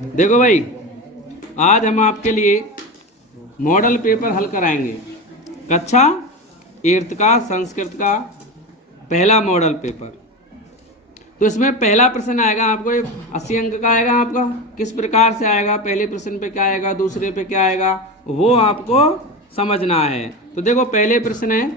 देखो भाई, आज हम आपके लिए मॉडल पेपर हल कराएंगे। कक्षा 8th का संस्कृत का पहला मॉडल पेपर। तो इसमें पहला प्रश्न आएगा आपको, 80 अंक का आएगा आपका। किस प्रकार से आएगा, पहले प्रश्न पे क्या आएगा, दूसरे पे क्या आएगा, वो आपको समझना है। तो देखो, पहले प्रश्न है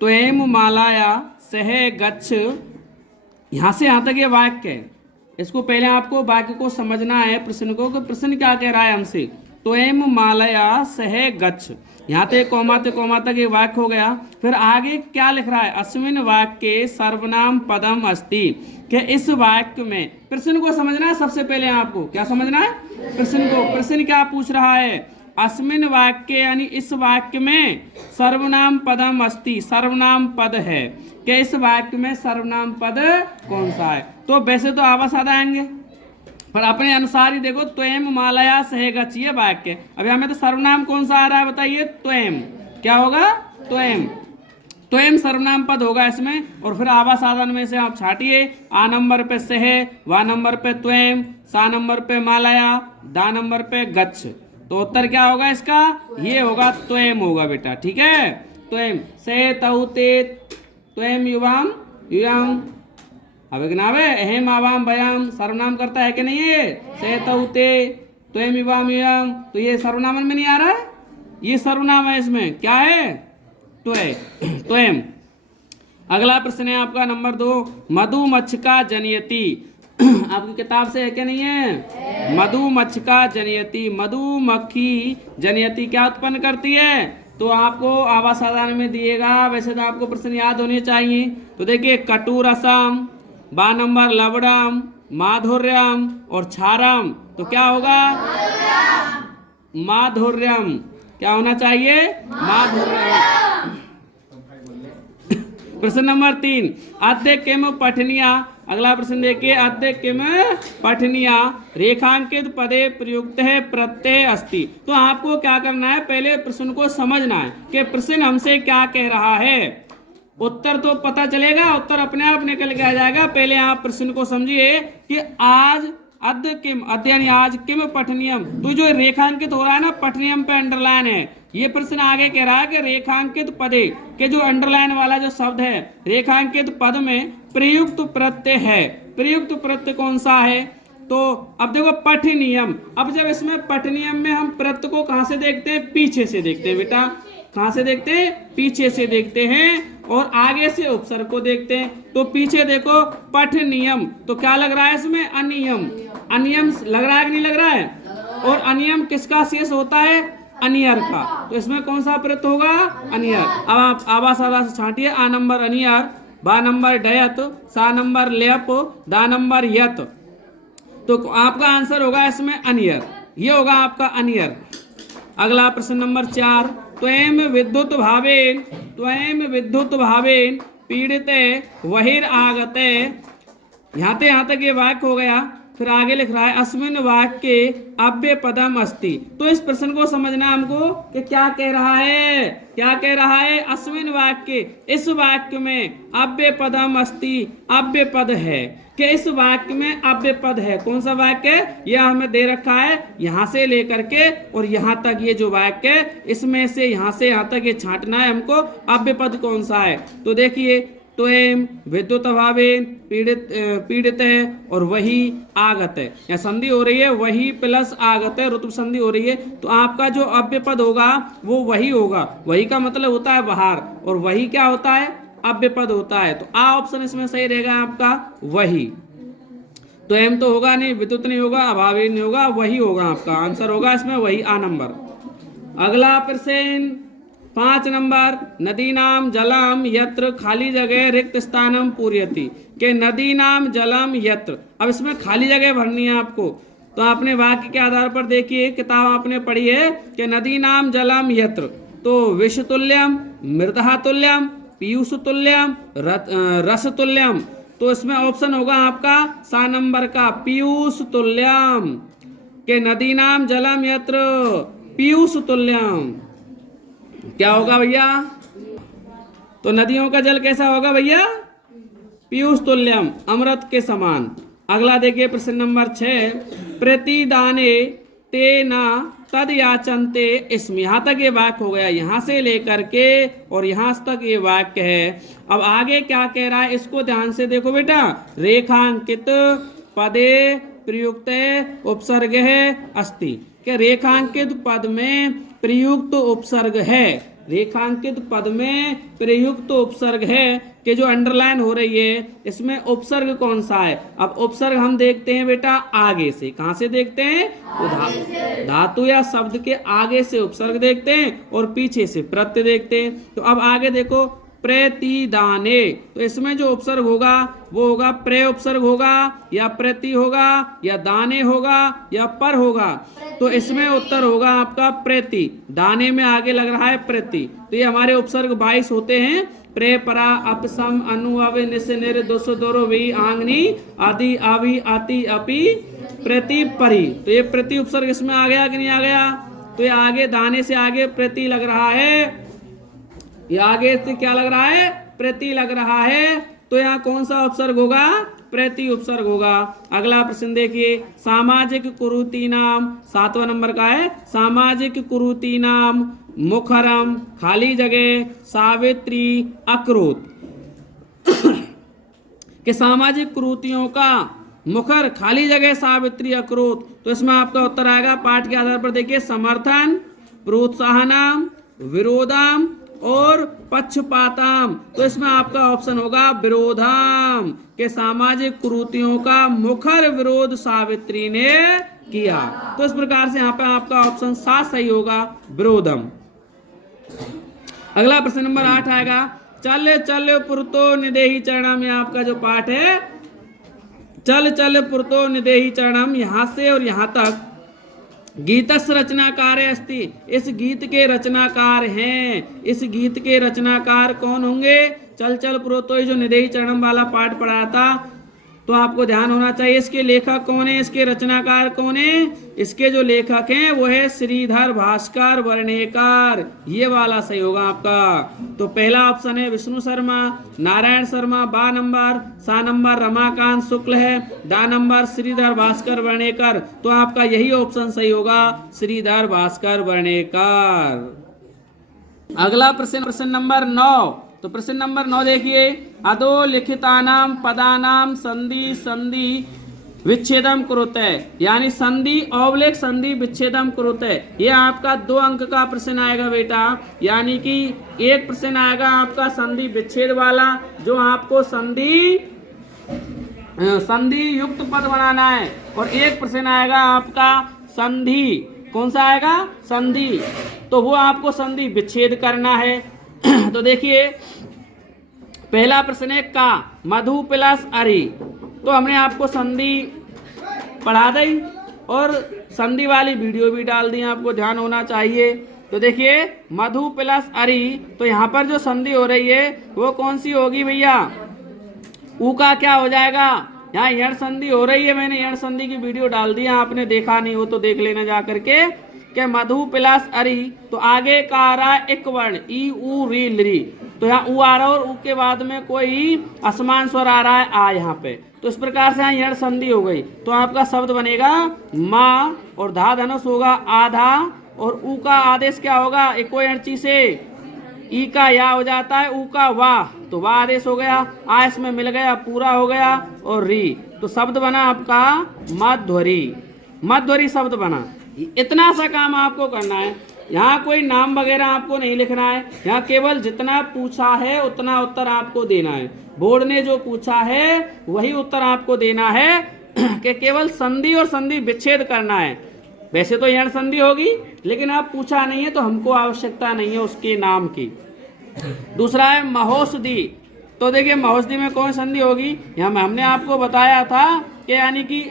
त्वयं मालाया सह गच्छ। यहाँ से यहाँ तक ये वाक्य है। इसको पहले आपको वाक्य को समझना है, प्रश्न को, कि प्रश्न क्या कह रहा है हमसे। त्वयं मालया सह गच्छ, यहाँ तक कोमा तक ये वाक्य हो गया। फिर आगे क्या लिख रहा है, अस्मिन् वाक्ये सर्वनाम पदम अस्ति, कि इस वाक्य में प्रश्न को समझना है। सबसे पहले आपको क्या समझना है, प्रश्न को। प्रश्न क्या पूछ रहा है, अस्मिन् वाक्य यानी इस वाक्य में सर्वनाम पदम अस्ति, सर्वनाम पद है, कि इस वाक्य में सर्वनाम पद कौन सा है। तो वैसे तो आवासाद आएंगे, पर अपने अनुसार ही देखो, त्वयं मालया सह गच्छ ये वाक्य। अभी हमें तो सर्वनाम कौन सा आ रहा है बताइए, त्वयं। क्या होगा, त्वयं। त्वयं सर्वनाम पद होगा इसमें। और फिर आवासादन में से आप छाटिए, आ नंबर पे सह, वा नंबर पे त्वयं, सा नंबर पे मालया, दा नंबर पे गच्छ। तो उत्तर क्या होगा इसका, ये होगा त्वयं होगा बेटा। ठीक है, त्वयं से तउ ते त्वयं युवाम युयाम। अब एक नाम है अहम आवाम बयाम, सर्वनाम करता है कि नहीं है, से तउ ते त्वयं युवाम युयाम। तो ये सर्वनाम में नहीं आ रहा है, ये सर्वनाम है। इसमें क्या है, त्वयं। अगला प्रश्न है आपका नंबर 2, मधुमक्षिका जनयति। आपकी किताब से है कि नहीं है, मधुमक्षिका जनयति, मधुमक्खी जनयति क्या उत्पन्न करती है। तो आपको आवासादान में दिएगा, वैसे तो आपको प्रश्न याद होने चाहिए। तो देखिए, कटुरसम, बा नंबर लवड़म, माधुर्यम और क्षारम। तो क्या होगा, माधुर्यम। क्या होना चाहिए, माधुर्यम। प्रश्न नंबर 3, अद्य किम पठनिया। अगला प्रश्न देखिए, अद्य किम पठनिया रेखांकित पदे प्रयुक्त है प्रत्यय अस्ति। तो आपको क्या करना है, पहले प्रश्न को समझना है कि प्रश्न हमसे क्या कह रहा है। उत्तर तो पता चलेगा, उत्तर अपने आप निकल के आ जाएगा। पहले आप प्रश्न को समझिए कि आज अद्य किम, अद्य यानी आज, किम पठनियम। तो जो रेखांकित हो रहा है ना, पठनियम पे अंडरलाइन है। ये प्रश्न आगे कह रहा है कि रेखांकित पदे के जो अंडरलाइन वाला जो शब्द है, रेखांकित पद में प्रयुक्त प्रत्यय है। प्रयुक्त प्रत्यय कौन सा है, तो अब देखो पठनियम। अब जब इसमें पठनियम में हम प्रत्यय को कहां से देखते हैं, पीछे से देखते हैं बेटा। कहां से देखते हैं, पीछे से देखते हैं। और आगे से उपसर्ग को देखते हैं। तो पीछे देखो पठनियम, तो क्या लग रहा है इसमें, अनियम। अनियम लग रहा है कि नहीं लग रहा है। और अनियम किसका शेष होता है, अनियर का। तो इसमें कौन सा प्रत्यय होगा, अनियर। अब आप आवास से छाटिए, आ नंबर अनियर, बा नंबर डयत, सा नंबर लेप, दा नंबर यत। तो आपका आंसर होगा इसमें अनियर, ये होगा आपका अनियर। अगला प्रश्न नंबर 4, त्वयं विद्युत भावेन, त्वयं विद्युत भावेन पीड़िते बहिरागते। यहाँ तक ये वाक्य हो गया। फिर आगे लिख रहा है, अस्मिन् वाक्ये अव्यय पदम अस्ति। तो इस प्रश्न को समझना हमको कि क्या कह रहा है, क्या कह रहा है, अस्मिन् वाक्ये, इस वाक्य में अव्यय पदम अस्ति, अव्यय पद है, कि इस वाक्य में अव्यय पद है। कौन सा वाक्य, यह हमें दे रखा है, यहाँ से लेकर के और यहाँ तक ये जो वाक्य है, इसमें से यहाँ तक ये छांटना है हमको, अव्यय पद कौन सा है। तो देखिए, त्वयं विद्युत अभावेन पीड़ित है और वही आगत है, या संधि हो रही है, वही प्लस आगत है, ऋतु संधि हो रही है। तो आपका जो अव्यय पद होगा वो वही होगा। वही का मतलब होता है बाहर, और वही क्या होता है, अव्यय पद होता है। तो आ ऑप्शन इसमें सही रहेगा आपका, वही। त्वयं तो होगा नहीं, विद्युत नहीं होगा, अभावेन नहीं होगा, वही होगा आपका आंसर, होगा इसमें वही, आ नंबर। अगला प्रश्न 5 नंबर, नदीनाम जलम यत्र खाली जगह रिक्त स्थानम पूर्यति, के नदीनाम जलम यत्र। अब इसमें खाली जगह भरनी है आपको। तो आपने वाक्य के आधार पर देखिए, किताब आपने पढ़ी है कि नदीनाम जलम यत्र, तो विष तुल्यम, मृदहा तुल्यम, पीयूष तुल्यम, रस तुल्यम। तो इसमें ऑप्शन होगा आपका सा नंबर का, पीयूष तुल्यम, के नदीनाम जलम यत्र पीयूष तुल्यम। क्या होगा भैया, तो नदियों का जल कैसा होगा भैया, पीयूष तुल्यम, अमृत के समान। अगला देखिए प्रश्न नंबर 6, प्रतिदाने तेना तद याचनते इसमें। यहाँ तक ये वाक्य हो गया, यहाँ से लेकर के और यहाँ तक ये वाक्य है। अब आगे क्या कह रहा है इसको ध्यान से देखो बेटा। रेखांकित पदे प्रयुक्त उपसर्ग है अस्ति, कि रेखांकित पद में प्रयुक्त उपसर्ग है, रेखांकित पद में प्रयुक्त उपसर्ग है, कि जो अंडरलाइन हो रही है इसमें उपसर्ग कौन सा है। अब उपसर्ग हम देखते हैं बेटा आगे से। कहां से देखते हैं? तो धातु या शब्द के आगे से उपसर्ग देखते हैं और पीछे से प्रत्यय देखते हैं। तो अब आगे देखो, प्रतिदाने, तो इसमें जो उपसर्ग होगा वो होगा प्रे उपसर्ग होगा या प्रति होगा या दाने होगा या पर होगा। तो इसमें उत्तर होगा आपका प्रति। दाने में आगे लग रहा है प्रति। तो ये हमारे उपसर्ग 22 होते हैं। प्रे परा अपसम अनु अवे निस निर दोसो दोरो वी आंगनी आदि आवी आति अपि प्रति परी। तो ये प्रति उपसर्ग इसमें आ गया कि नहीं आ गया? तो ये आगे दाने से आगे प्रति लग रहा है, ये आगे से क्या लग रहा है? प्रति लग रहा है। तो यहाँ कौन सा उपसर्ग होगा? प्रति उपसर्ग होगा। अगला प्रश्न देखिए, सामाजिक कुरुति नाम, 7वां नंबर का है। सामाजिक कुरुति नाम मुखरम खाली जगह सावित्री अक्रोत, के सामाजिक कुरुतियों का मुखर खाली जगह सावित्री अक्रोत। तो इसमें आपका उत्तर आएगा पाठ के आधार पर देखिए, समर्थन, प्रोत्साहनम, विरोधम और पक्षपातम। तो इसमें आपका ऑप्शन होगा विरोधम, के सामाजिक कुरीतियों का मुखर विरोध सावित्री ने किया। तो इस प्रकार से यहाँ पे आपका ऑप्शन 7 सही होगा, विरोधम। अगला प्रश्न नंबर 8 आएगा, चल चल पुरतो निदेही चरणम। में आपका जो पाठ है चल चल पुरतो निदेही चरणम, यहाँ से और यहाँ तक गीतस रचनाकार अस्ति, इस गीत के रचनाकार हैं। इस गीत के रचनाकार कौन होंगे? चल चल पुरतो, जो निदेही चरणम वाला पाठ पढ़ाया था, तो आपको ध्यान होना चाहिए इसके लेखक कौन है, इसके रचनाकार कौन है। इसके जो लेखक हैं वो है श्रीधर भास्कर वर्णेकर। ये वाला सही होगा आपका। तो पहला ऑप्शन है विष्णु शर्मा, नारायण शर्मा, बा नंबर, सा नंबर रमाकांत शुक्ल है, दा नंबर श्रीधर भास्कर वर्णेकर। तो आपका यही ऑप्शन सही होगा, श्रीधर भास्कर वर्णेकर। अगला प्रश्न नंबर 9। तो प्रश्न नंबर 9 देखिए, अधो लिखितानाम पदानाम संधि संधि विच्छेदम कुरुते, यानी संधि अवलेख संधि विच्छेदम कुरुते। ये आपका 2 अंक का प्रश्न आएगा बेटा। यानी कि एक प्रश्न आएगा आपका संधि विच्छेद वाला, जो आपको संधि युक्त पद बनाना है, और एक प्रश्न आएगा आपका संधि, कौन सा आएगा? संधि, तो वो आपको संधि विच्छेद करना है। तो देखिए पहला प्रश्न है का मधु प्लस अरि। तो हमने आपको संधि पढ़ा दी और संधि वाली वीडियो भी डाल दी, आपको ध्यान होना चाहिए। तो देखिए मधु प्लस अरि, तो यहाँ पर जो संधि हो रही है वो कौन सी होगी भैया? ऊ का क्या हो जाएगा? यहाँ यण संधि हो रही है, मैंने यण संधि की वीडियो डाल दी, आपने देखा नहीं हो तो देख लेना जा करके। के मधु प्लस अरि, तो आगे का आ रहा है एक वर्ण ई उ री लरी, तो यहाँ उ आ रहा है और उ के बाद में कोई असमान स्वर आ रहा है आ यहाँ पे। तो इस प्रकार से यहाँ यण संधि हो गई। तो आपका शब्द बनेगा माँ, और धा धनुष होगा आधा, और उ का आदेश क्या होगा? एको यणची से ई का या हो जाता है, उ का वाह, तो वाह आदेश हो गया, आ इसमें मिल गया, पूरा हो गया, और री, तो शब्द बना आपका मध्वरी। मध्वरी शब्द बना। इतना सा काम आपको करना है। यहाँ कोई नाम वगैरह आपको नहीं लिखना है, यहाँ केवल जितना पूछा है उतना उत्तर आपको देना है। बोर्ड ने जो पूछा है वही उत्तर आपको देना है, कि केवल संधि और संधि विच्छेद करना है। वैसे तो यण संधि होगी, लेकिन आप पूछा नहीं है तो हमको आवश्यकता नहीं है उसके नाम की। दूसरा है महोषधि। तो देखिए महोषधि में कौन संधि होगी? यहाँ हमने आपको बताया था कि यानी कि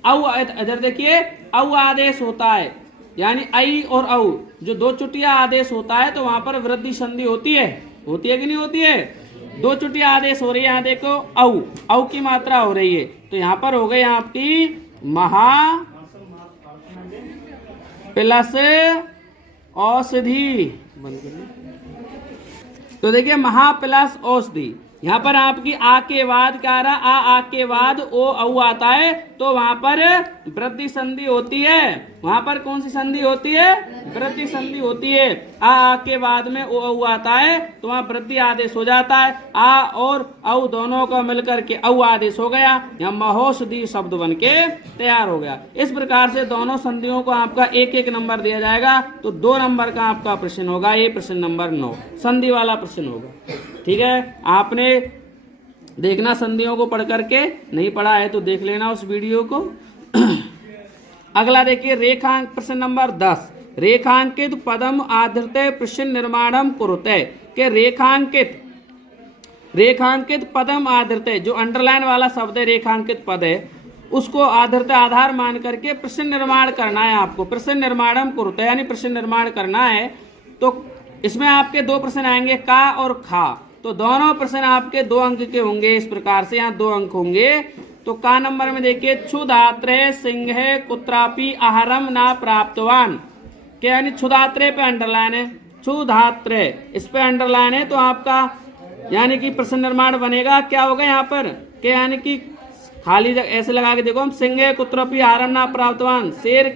औ, इधर देखिए औ आदेश होता है, यानी आई और औ जो 2 चुटिया आदेश होता है, तो वहां पर वृद्धि संधि होती है कि नहीं होती है? 2 चुटिया आदेश हो रही है, यहाँ देखो औ की मात्रा हो रही है, तो यहाँ पर हो गई आपकी महा प्लस औषधि। तो देखिए महा प्लस औषधि, यहाँ पर आपकी आ के बाद क्या आ रहा, आ के बाद ओ औ आता है, तो वहां पर वृद्धि संधि होती है। वहां पर कौन सी संधि होती है, वृद्धि संधि होती है। आ के बाद में ओ औ आता है तो वहां वृद्धि आदेश हो जाता है। आ और औ दोनों को मिलकर के औ आदेश हो गया, यहाँ महोषधि शब्द बन के तैयार हो गया। इस प्रकार से दोनों संधियों को आपका एक एक नंबर दिया जाएगा, तो 2 नंबर का आपका प्रश्न होगा। ये प्रश्न नंबर 9 संधि वाला प्रश्न होगा। ठीक है, आपने देखना संधियों को पढ़ करके, नहीं पढ़ा है तो देख लेना उस वीडियो को। अगला देखिए रेखांक प्रश्न नंबर 10, रेखांकित पदम आधृत्य प्रश्न निर्माणम कुरुते के रेखांकित पदम आधृत्य, जो अंडरलाइन वाला शब्द है रेखांकित पद है, उसको आधृत्य आधार मान करके प्रश्न निर्माण करना है आपको। प्रश्न निर्माणम कुरुते यानी प्रश्न निर्माण करना है। तो इसमें आपके 2 प्रश्न आएंगे, का और खा। तो दोनों प्रश्न आपके 2 अंक के होंगे। इस प्रकार से यहाँ 2 अंक होंगे। तो का नंबर में देखिए, क्षुधात्रे सिंह कुत्रापि आहारम ना प्राप्तवान, क्या यानी क्षुधात्रे पे अंडरलाइन है, क्षुधात्रे इस पे अंडरलाइन है, तो आपका यानी कि प्रश्न निर्माण बनेगा। क्या होगा यहाँ पर, क्या यानी कि खाली जगह ऐसे लगा के देखो, हम सिंह कुत्रापि आहारम ना प्राप्तवान, शेर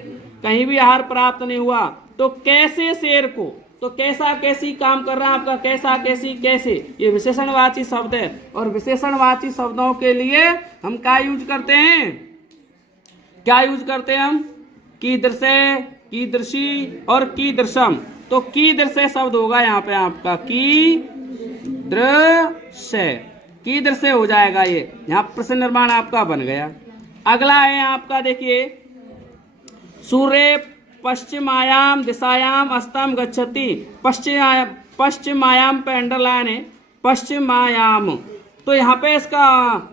कहीं भी आहार प्राप्त नहीं हुआ। तो कैसे शेर को, तो कैसा कैसी काम कर रहा है आपका, कैसा कैसी कैसे, ये विशेषणवाची शब्द है। और विशेषणवाची शब्दों के लिए हम क्या यूज करते हैं, क्या यूज करते हैं हम, कीदृशे, कीदृशी और कीदृशम। तो कीदृशे शब्द होगा यहाँ पे आपका, कीदृशे, कीदृशे हो जाएगा ये। यहाँ प्रश्न निर्माण आपका बन गया। अगला है आपका देखिए, सूर्य पश्चिमायाम दिशायाम अस्तम गच्छति, पश्चिमायाम पे अंडरलाइन है, पश्चिमायाम। तो यहाँ पे इसका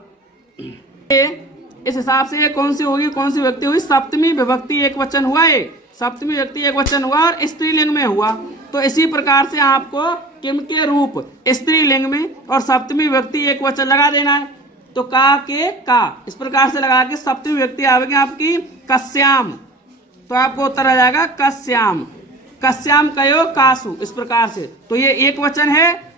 इस हिसाब से कौन सी होगी, कौन सी व्यक्ति हुई, सप्तमी विभक्ति एक वचन हुआ है, सप्तमी व्यक्ति एक वचन हुआ और स्त्रीलिंग में हुआ। तो इसी प्रकार से आपको किम के रूप स्त्रीलिंग में और सप्तमी व्यक्ति एक वचन लगा देना है। तो का के का इस प्रकार से लगा के सप्तमी व्यक्ति आवेगी आपकी कश्याम, तो आपको उत्तर आ जाएगा कश्याम, कश्याम कयो कासु, इस प्रकार से। तो ये एक वचन है,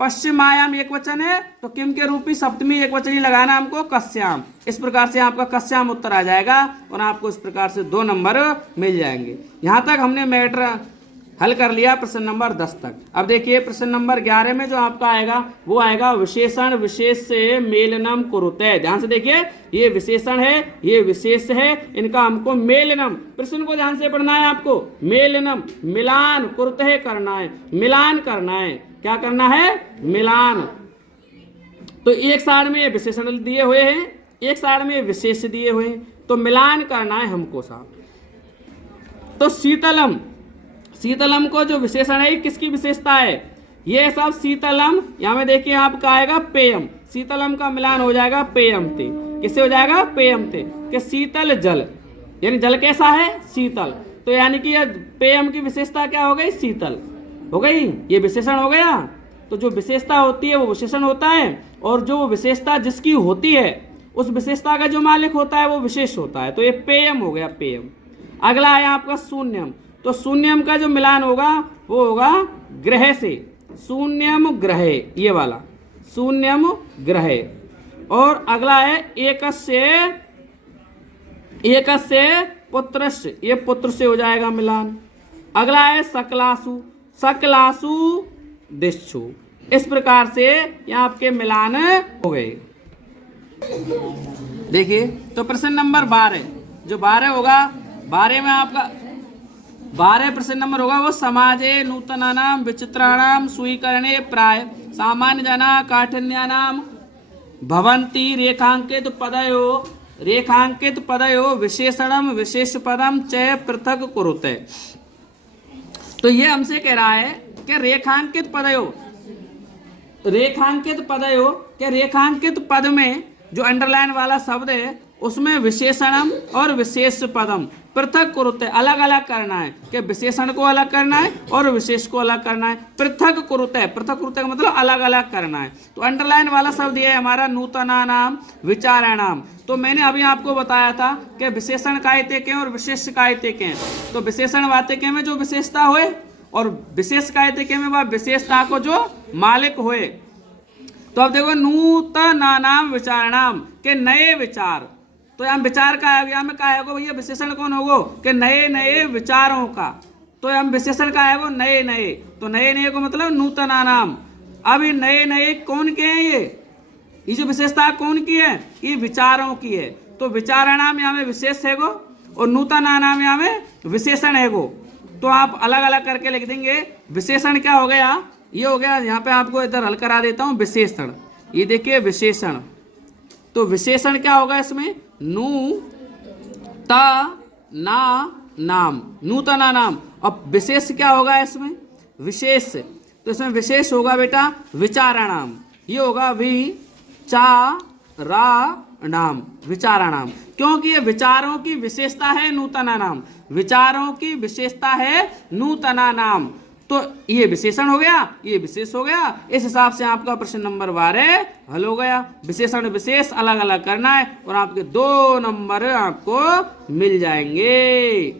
पश्चिमायाम एक वचन है, तो किम के रूपी सप्तमी एक वचन ही लगाना हमको, कश्याम। इस प्रकार से आपका कश्याम उत्तर आ जाएगा और आपको इस प्रकार से 2 नंबर मिल जाएंगे। यहाँ तक हमने मैटर हल कर लिया प्रश्न नंबर 10 तक। अब देखिए प्रश्न नंबर 11 में जो आपका आएगा वो आएगा विशेषण विशेष से मेलनम कुरुते। ध्यान से देखिए, ये विशेषण है, ये विशेष है, इनका हमको मेलनम, प्रश्न को ध्यान से पढ़ना है आपको, मेलनम मिलान कुरुते करना है, मिलान करना है। क्या करना है, मिलान। तो एक साइड में ये विशेषण दिए हुए हैं, एक साइड में विशेष दिए हुए हैं, तो मिलान करना है हमको साहब। तो शीतलम, शीतलम को जो विशेषण है किसकी विशेषता है, ये सब शीतलम, यहाँ में देखिए आपका आएगा पेयम, शीतलम का मिलान हो जाएगा पेयम ते, किससे हो जाएगा, पेयम ते, कि शीतल जल, यानी जल कैसा है, शीतल। तो यानी कि पेयम की विशेषता क्या हो गई, शीतल हो गई, ये विशेषण हो गया। तो जो विशेषता होती है वो विशेषण होता है, और जो विशेषता जिसकी होती है उस विशेषता का जो मालिक होता है वो विशेष होता है। तो ये पेयम हो गया, पेयम। अगला है आपका शून्यम। तो शून्यम का जो मिलान होगा वो होगा ग्रह से, शून्यम ग्रह, ये वाला शून्यम ग्रह। और अगला है एकस्य पुत्रस्य, ये पुत्र से हो जाएगा मिलान। अगला है सकलासु, सकलासु दिक्षु। इस प्रकार से यहाँ आपके मिलान हो गए। देखिए तो प्रश्न नंबर 12, जो 12 होगा, 12 में आपका 12 प्रश्न नंबर होगा वो समाजे नूतनानाम विचित्राणाम स्वीकरणे प्राय सामान्य जना काठिन्यानाम भवन्ति रेखांकित पदयो विशेषणम विशेष पदम च पृथक कुरुते। तो ये हमसे कह रहा है कि रेखांकित पद में जो अंडरलाइन वाला शब्द है उसमें विशेषणम और विशेष पदम पृथक कुरुते, अलग अलग करना है, कि विशेषण को अलग करना है और विशेष को अलग करना है। पृथक कुरुते, पृथक कुरुते का मतलब अलग अलग करना है। तो अंडरलाइन वाला शब्द ये है हमारा नूतनानाम विचाराणाम। तो मैंने अभी आपको बताया था कि विशेषण कायते के और विशेष कायते के। तो विशेषण वाते के में जो विशेषता होए और विशेष कायते के में वह विशेषता को जो मालिक होए। तो अब देखो नूतनानाम विचारणाम के नए विचार, तो यहाँ विचार का है, यहाँ में क्या है भैया विशेषण कौन होगो कि नए नए विचारों का, तो यहाँ विशेषण का है नए नए, तो नए नए को मतलब नूतनानाम। अब ये नए नए कौन के हैं, ये जो विशेषता कौन की है, ये विचारों की है। तो विचारणाम यहाँ में विशेष है गो और नूतनानाम यहाँ में विशेषण है गो, तो आप अलग अलग करके लिख देंगे। विशेषण क्या हो गया, ये हो गया, यहाँ पे आपको इधर हल करा देता हूँ विशेषण। ये देखिए विशेषण, तो विशेषण क्या होगा इसमें, नू ता ना नाम, नूतना नाम। अब विशेष क्या होगा इसमें, विशेष, तो इसमें विशेष होगा बेटा विचाराणाम, ये होगा विचाराणाम, विचाराणाम, क्योंकि ये विचारों की विशेषता है नूतना नाम, विचारों की विशेषता है नूतना नाम। तो ये विशेषण हो गया, ये विशेष हो गया। इस हिसाब से आपका प्रश्न नंबर 12 हल हो गया। विशेषण विशेष अलग अलग करना है और आपके 2 नंबर आपको मिल जाएंगे।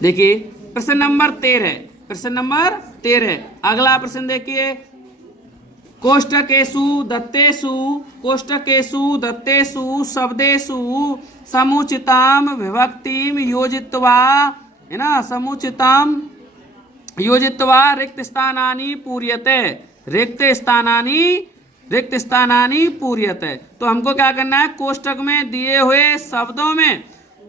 देखिए प्रश्न नंबर 13, प्रश्न नंबर 13 अगला प्रश्न देखिए, कोष्टकेषु दत्तेषु शब्देषु समुचिताम विभक्तिम योजित्वा, है ना, समुचिताम योजित्वा रिक्त स्थानानि पूर्यते, रिक्त स्थानानि पूर्यते। तो हमको क्या करना है, कोष्टक में दिए हुए शब्दों में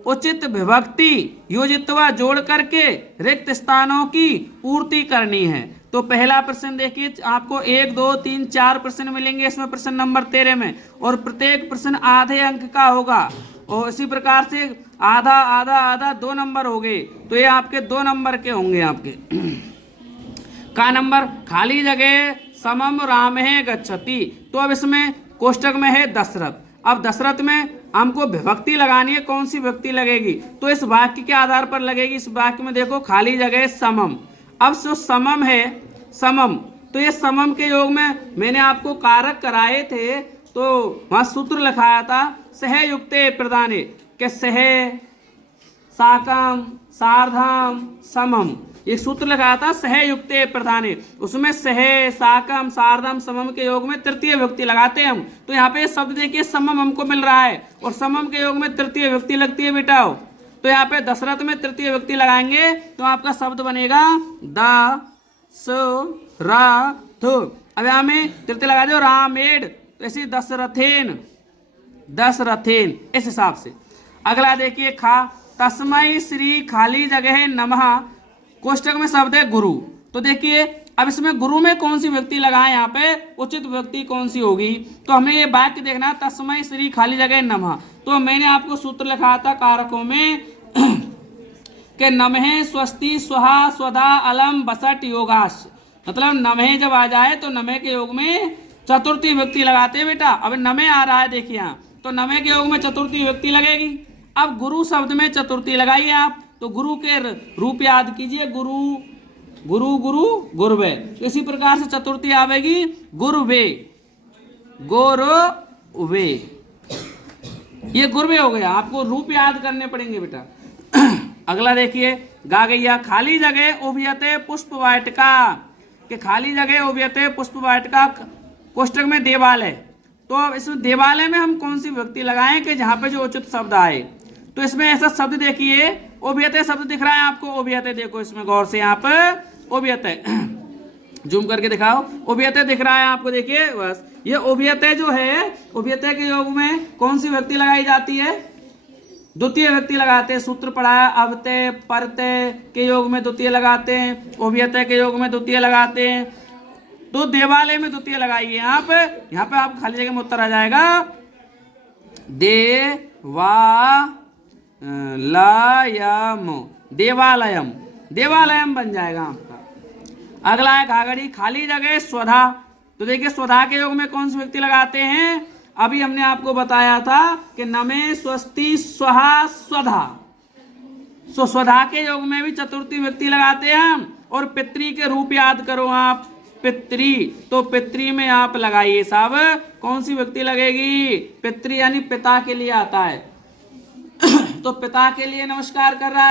उचित विभक्ति योजित्वा जोड़ करके रिक्त स्थानों की पूर्ति करनी है। तो पहला प्रश्न देखिए, आपको 1 2 3 4 प्रश्न मिलेंगे इसमें प्रश्न नंबर 13 में, और प्रत्येक प्रश्न आधे अंक का होगा, और इसी प्रकार से आधा आधा आधा 2 नंबर हो गए, तो ये आपके 2 नंबर के होंगे आपके। का नंबर, खाली जगह समम रामः गच्छति, तो अब इसमें कोष्टक में है दशरथ। अब दशरथ में हमको विभक्ति लगानी है, कौन सी विभक्ति लगेगी, तो इस वाक्य के आधार पर लगेगी। इस वाक्य में देखो खाली जगह समम, अब जो समम है समम, तो ये समम के योग में मैंने आपको कारक कराए थे, तो वहाँ सूत्र लिखाया था सहयुक्ते प्रदाने, के सह साकम सार्धम समम, एक सूत्र लगाया था सहयुक्ते प्रधाने, उसमें सह साकम सार्धम समम के योग में तृतीय विभक्ति लगाते हैं हम। तो यहाँ पे शब्द देखिए समम हमको मिल रहा है और समम के योग में तृतीय विभक्ति लगती है बेटा। तो यहाँ पे दशरथ में तृतीय विभक्ति लगाएंगे तो आपका शब्द बनेगा द स रा थ। अब यहाँ में तृतीय लगा दो रामेड, तो ऐसे दशरथेन, दशरथेन, इस हिसाब से। अगला देखिए खा, तस्मै श्री खाली जगह नमः, कोष्टक में शब्द है गुरु। तो देखिए अब इसमें गुरु में कौन सी व्यक्ति लगाए, यहाँ पे उचित व्यक्ति कौन सी होगी, तो हमें ये वाक्य देखना है तस्मै श्री खाली जगह नमः। तो मैंने आपको सूत्र लिखा था कारकों में कि नमः स्वस्ति स्वहा स्वधा अलम बसट योगाश, मतलब नमः जब आ जाए तो नमः के योग में चतुर्थी व्यक्ति लगाते हैं बेटा। अब नमः आ रहा है देखिए यहाँ, तो नमः के योग में चतुर्थी व्यक्ति लगेगी। अब गुरु शब्द में चतुर्थी लगाइए आप, तो गुरु के रूप याद कीजिए, गुरु गुरु गुरु गुरुवे, इसी प्रकार से चतुर्थी आवेगी गुरुवे, गोरुवे, ये गुरुवे हो गया। आपको रूप याद करने पड़ेंगे बेटा। अगला देखिए गा गैया, खाली जगह उभयते पुष्प वाटिका, के खाली जगह उभयते पुष्प वाटिका, कोष्टक में देवालय। तो अब इसमें देवालय में हम कौन सी व्यक्ति लगाएं कि जहाँ पे जो उचित शब्द आए, तो इसमें ऐसा शब्द देखिए उभयते शब्द दिख रहा है आपको, उभयते देखो इसमें गौर से, यहाँ पे उभयते जूम करके दिखाओ, उभयते दिख रहा है आपको, देखिए बस। ये उभयते जो है, उभयते के योग में कौन सी व्यक्ति लगाई जाती है, द्वितीय व्यक्ति लगाते हैं। सूत्र पढ़ाया, अवते परते के योग में द्वितीय लगाते हैं, उभयते के योग में द्वितीय लगाते हैं। तो देवालय में द्वितीय लगाइए यहाँ पे आप खाली जगह में उत्तर आ जाएगा देवालयम, देवालयम, देवालयम बन जाएगा आपका। अगला है घाघड़ी, खाली जगह स्वधा। तो देखिए स्वधा के योग में कौन से व्यक्ति लगाते हैं, अभी हमने आपको बताया था कि नमे स्वस्ति स्वहा स्वधा, सो स्वधा के योग में भी चतुर्थी व्यक्ति लगाते हैं हम। और पितृ के रूप याद करो आप, पितृ, तो पितृ में आप लगाइए साहब कौन सी व्यक्ति लगेगी, पितृ यानी पिता के लिए आता है। तो पिता के लिए नमस्कार कर रहा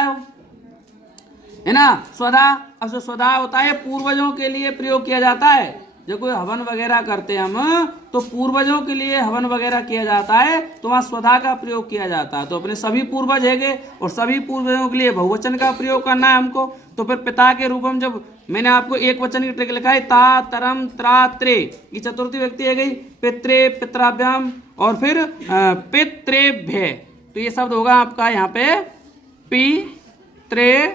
है ना स्वधा। अब जो स्वधा होता है पूर्वजों के लिए प्रयोग किया जाता है, जब कोई हवन वगैरह करते हैं हम, तो पूर्वजों के लिए हवन वगैरह किया जाता है, तो वहाँ स्वधा का प्रयोग किया जाता है। तो अपने सभी पूर्वज है और सभी पूर्वजों के लिए बहुवचन का प्रयोग करना है हमको। तो फिर पिता के रूप में जब मैंने आपको एक वचन की ट्रिक लिखा है, ता तरम त्रा त्रे, ये चतुर्थी व्यक्ति है गई, पित्रे पित्राभ्याम और फिर पितृभ्य। तो ये शब्द होगा आपका यहाँ पे पितृभ्य,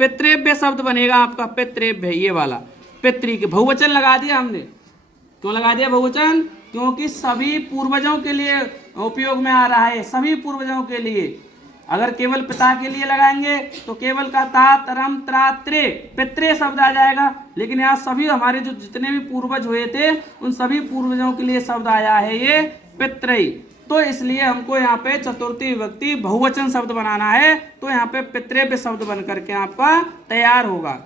पितृभ्य शब्द बनेगा आपका पितृभ्य, ये वाला पितृ के बहुवचन लगा दिया हमने। क्यों लगा दिया बहुवचन? क्योंकि सभी पूर्वजों के लिए उपयोग में आ रहा है, सभी पूर्वजों के लिए। अगर केवल पिता के लिए लगाएंगे तो केवल का ता तरम त्रा त्रे पितृ शब्द आ जाएगा, लेकिन यहाँ सभी हमारे जो जितने भी पूर्वज हुए थे उन सभी पूर्वजों के लिए शब्द आया है ये पितृ। तो इसलिए हमको यहाँ पे चतुर्थी विभक्ति बहुवचन शब्द बनाना है, तो यहाँ पे पितृभ्य शब्द बन करके आपका तैयार होगा।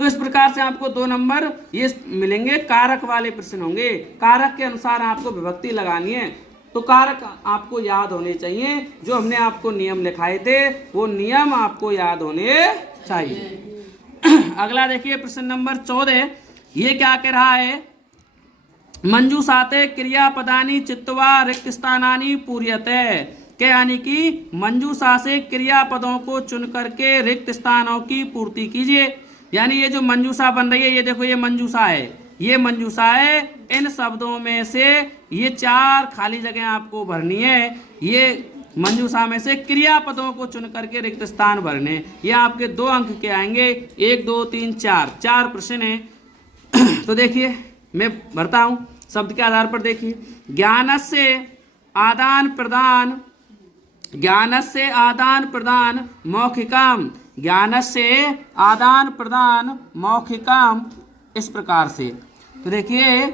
तो इस प्रकार से आपको 2 नंबर ये मिलेंगे, कारक वाले प्रश्न होंगे। कारक के अनुसार आपको विभक्ति लगानी है, तो कारक आपको याद होने चाहिए। जो हमने आपको नियम लिखाए थे वो नियम आपको याद होने चाहिए। अगला देखिए प्रश्न नंबर 14, ये क्या कह रहा है? मंजूषाते क्रियापदानी चित्वा रिक्त स्थानानि पूर्यते, के यानी कि मंजूषा से क्रियापदों को चुन करके रिक्त स्थानों की पूर्ति कीजिए। यानी ये जो मंजूषा बन रही है, ये देखो ये मंजूषा है, ये मंजूषा है। इन शब्दों में से ये 4 खाली जगह आपको भरनी है। ये मंजूषा में से क्रियापदों को चुन करके रिक्त स्थान भरने। ये आपके 2 अंक के आएंगे, 1 2 3 4 प्रश्न है। तो देखिए मैं भरता हूँ शब्द के आधार पर। देखिए ज्ञानस्य आदान प्रदान, ज्ञानस्य आदान प्रदान मौखिकाम, ज्ञानस्य आदान प्रदान मौखिकाम, इस प्रकार से। तो देखिए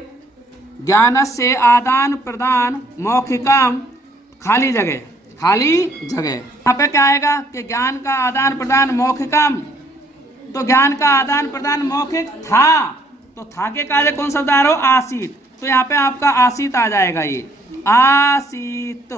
ज्ञानस्य आदान प्रदान मौखिकाम, खाली जगह, खाली जगह। यहाँ पे क्या आएगा कि ज्ञान का आदान प्रदान मौखिकाम, तो ज्ञान का आदान प्रदान मौखिक था, तो था के कार्य कौन शब्द आ रहा हो? आसीत। तो यहाँ पे आपका आसीत आ जाएगा, ये आसीत।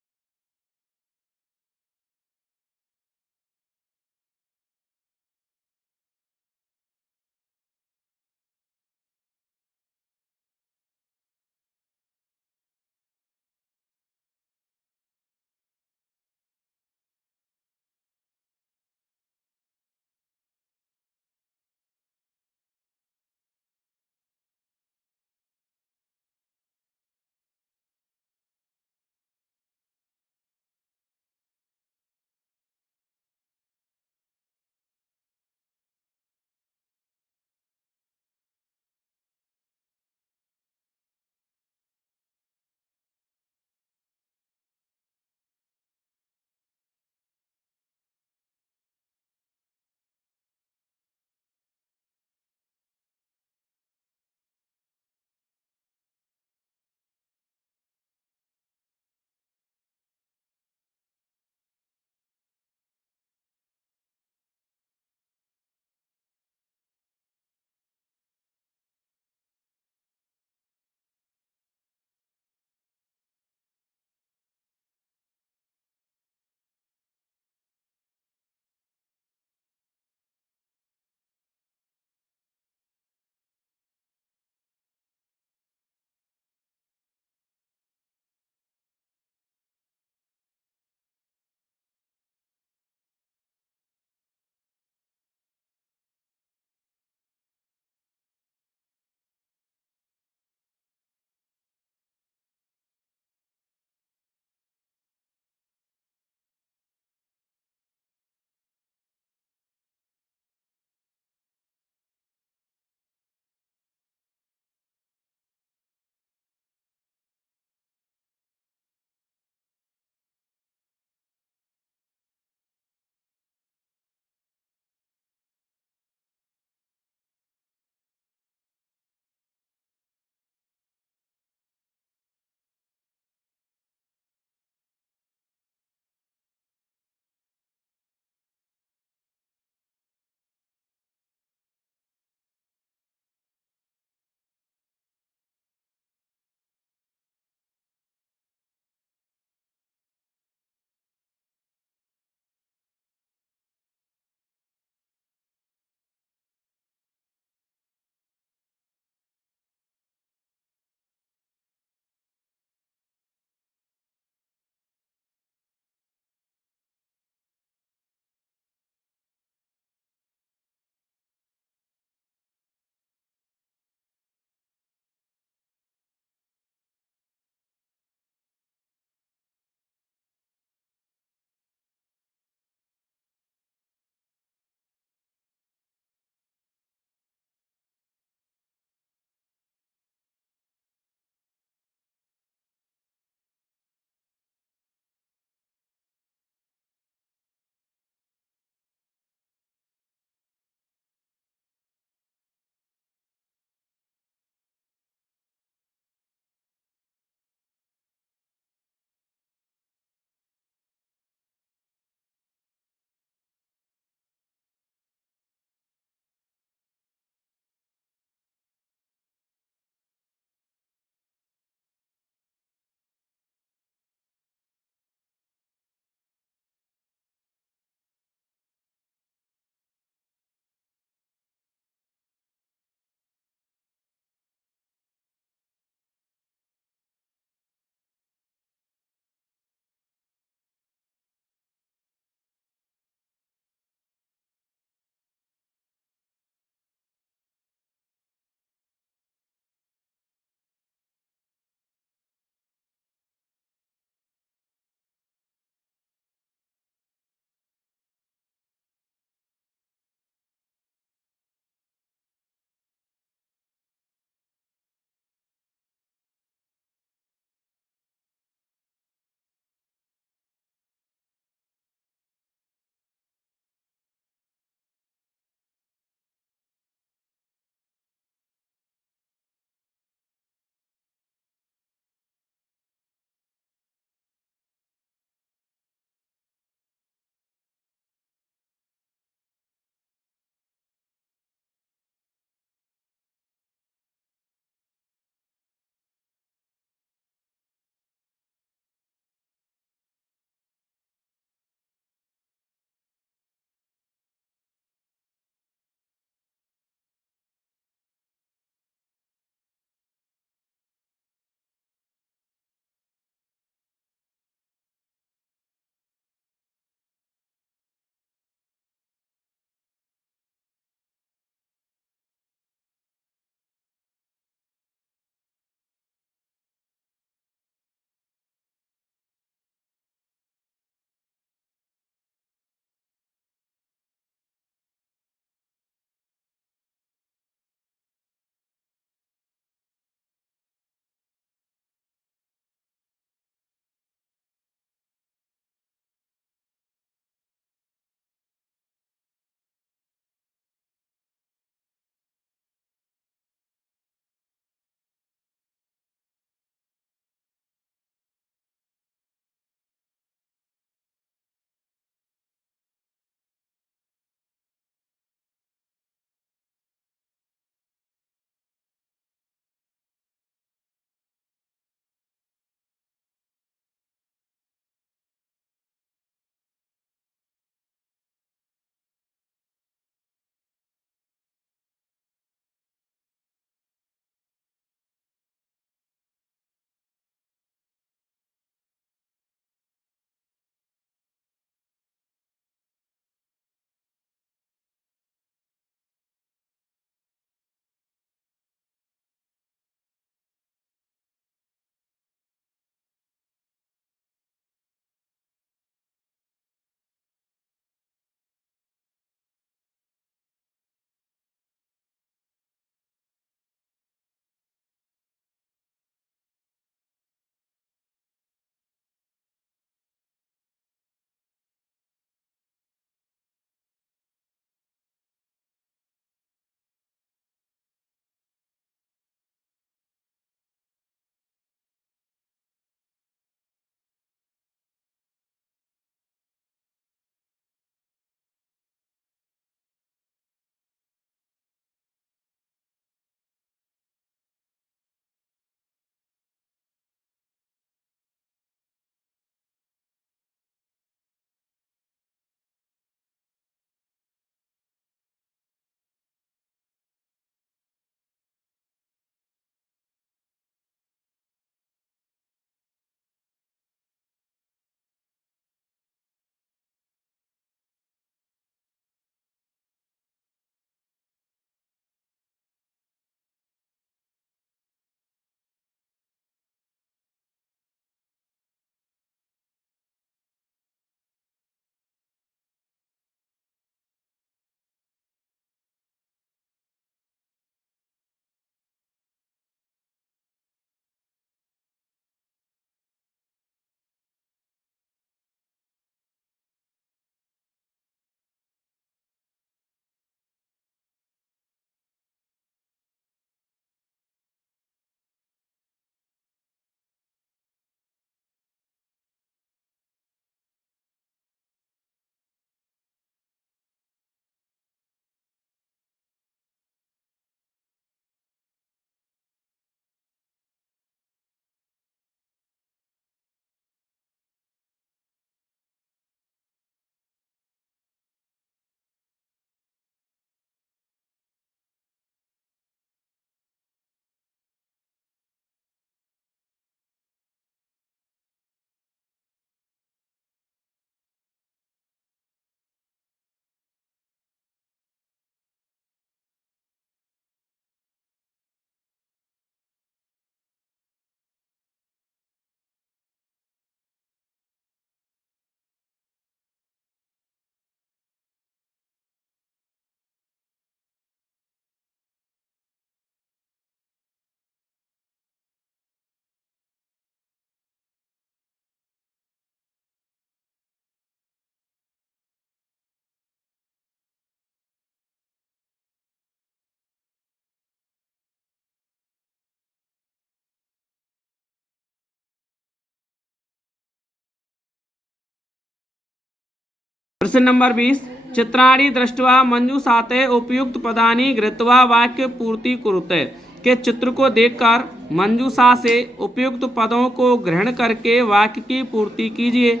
प्रश्न नंबर 20, चित्राणि दृष्ट्वा मंजूषाते उपयुक्त पदानि गृहीत्वा वाक्य पूर्ति कुरुते। के चित्र को देखकर मंजूषा से उपयुक्त पदों को ग्रहण करके वाक्य की पूर्ति कीजिए।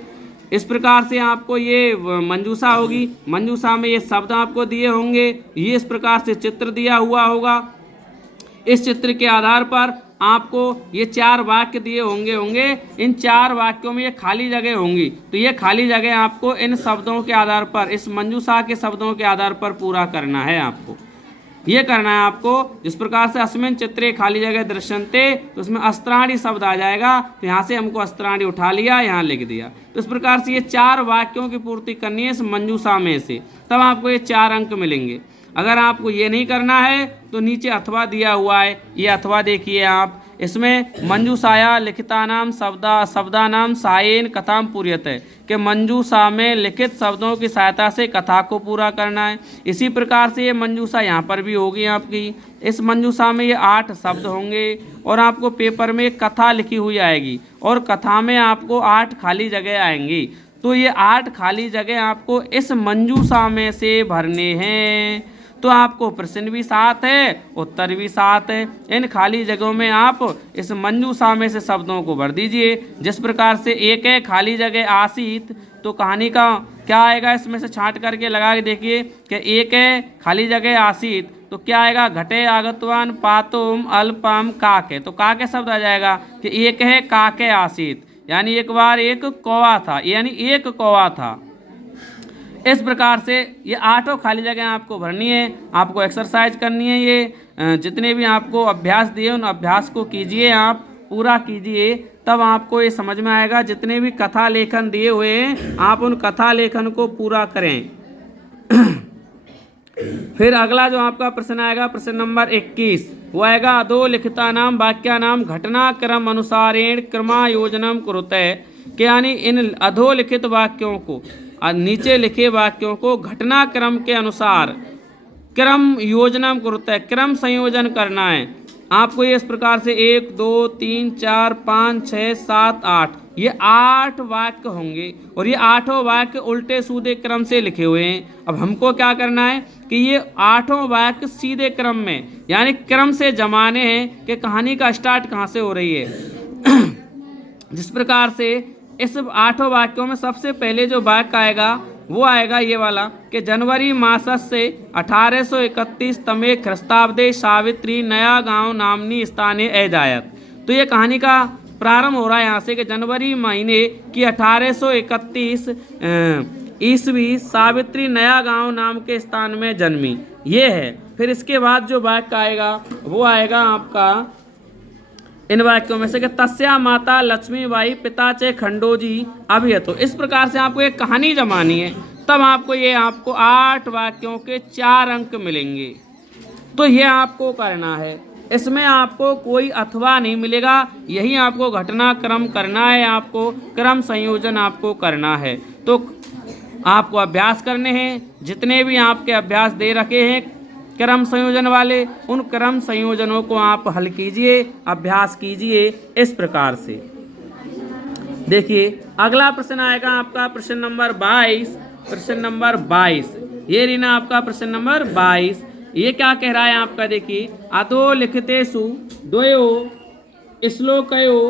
इस प्रकार से आपको ये मंजूषा होगी, मंजूषा में ये शब्द आपको दिए होंगे, ये इस प्रकार से चित्र दिया हुआ होगा। इस चित्र के आधार पर आपको ये 4 वाक्य दिए होंगे, इन 4 वाक्यों में ये खाली जगह होंगी, तो ये खाली जगह आपको इन शब्दों के आधार पर, इस मंजूषा के शब्दों के आधार पर पूरा करना है। आपको ये करना है आपको। जिस प्रकार से अस्मिन् चित्रे खाली जगह दृश्यन्ते, तो उसमें अस्त्राणि शब्द आ जाएगा, तो यहाँ से हमको अस्त्राणि उठा लिया, यहाँ लिख दिया। तो इस प्रकार से ये 4 वाक्यों की पूर्ति करनी है इस मंजूषा में से, तब आपको ये 4 अंक मिलेंगे। अगर आपको ये नहीं करना है तो नीचे अथवा दिया हुआ है, ये अथवा देखिए आप, इसमें मंजूषाया लिखितानाम शब्दानाम सायेन कथाम पूर्यते, कि मंजूषा में लिखित शब्दों की सहायता से कथा को पूरा करना है। इसी प्रकार से ये मंजूषा यहाँ पर भी होगी आपकी। इस मंजूषा में ये 8 शब्द होंगे और आपको पेपर में एक कथा लिखी हुई आएगी और कथा में आपको 8 खाली जगह आएंगी। तो ये 8 खाली जगह आपको इस मंजूषा में से भरने हैं। तो आपको प्रश्न भी 7 है, उत्तर भी 7 है। इन खाली जगहों में आप इस मंजूषा में से शब्दों को भर दीजिए। जिस प्रकार से एक है खाली जगह आसीत, तो कहानी का क्या आएगा, इसमें से छांट करके लगा के देखिए कि एक है खाली जगह आसीत, तो क्या आएगा, घटे आगतवान पातुम अल्पम काके, तो काके शब्द आ जाएगा कि एक है काके आसीत, यानी एक बार एक कौवा था, यानी एक कौवा था। इस प्रकार से ये 8 खाली जगह आपको भरनी है, आपको एक्सरसाइज करनी है। ये जितने भी आपको अभ्यास दिए उन अभ्यास को कीजिए, आप पूरा कीजिए, तब आपको ये समझ में आएगा। जितने भी कथा लेखन दिए हुए हैं आप उन कथा लेखन को पूरा करें। फिर अगला जो आपका प्रश्न आएगा, प्रश्न नंबर 21, वो आएगा अधोलिखितानाम वाक्यानाम घटनाक्रम अनुसारेण क्रमायोजनम कुरुते, कि यानी इन अधोलिखित वाक्यों को, नीचे लिखे वाक्यों को घटनाक्रम के अनुसार क्रम योजनम कुरुते, क्रम संयोजन करना है आपको। ये इस प्रकार से 1 2 3 4 5 6 7 8, ये 8 वाक्य होंगे और ये 8 वाक्य उल्टे सीधे क्रम से लिखे हुए हैं। अब हमको क्या करना है कि ये 8 वाक्य सीधे क्रम में, यानी क्रम से जमाने हैं कि कहानी का स्टार्ट कहाँ से हो रही है। जिस प्रकार से इस 8 वाक्यों में सबसे पहले जो वाक्य आएगा वो आएगा ये वाला कि जनवरी मासस्य 1831 तमे ख्रिस्ताब्दे सावित्री नया गांव नामनी स्थाने अजायत। तो ये कहानी का प्रारंभ हो रहा है यहाँ से कि जनवरी महीने की 1831 ईस्वी सावित्री नया गांव नाम के स्थान में जन्मी, ये है। फिर इसके बाद जो वाक्य आएगा वो आएगा आपका इन वाक्यों में से कि तस्या माता लक्ष्मीबाई पिता चे खंडोजी अभियतो। इस प्रकार से आपको एक कहानी जमानी है, तब आपको ये आपको 8 वाक्यों के 4 अंक मिलेंगे। तो ये आपको करना है, इसमें आपको कोई अथवा नहीं मिलेगा, यही आपको घटनाक्रम करना है, आपको क्रम संयोजन आपको करना है। तो आपको अभ्यास करने हैं, जितने भी आपके अभ्यास दे रखे हैं क्रम संयोजन वाले, उन क्रम संयोजनों को आप हल कीजिए, अभ्यास कीजिए इस प्रकार से। देखिए अगला प्रश्न आएगा आपका प्रश्न नंबर 22। प्रश्न नंबर 22 ये रीना आपका प्रश्न नंबर 22, ये क्या कह रहा है आपका, देखिए अधोलिखितेषु द्वयो श्लोकयो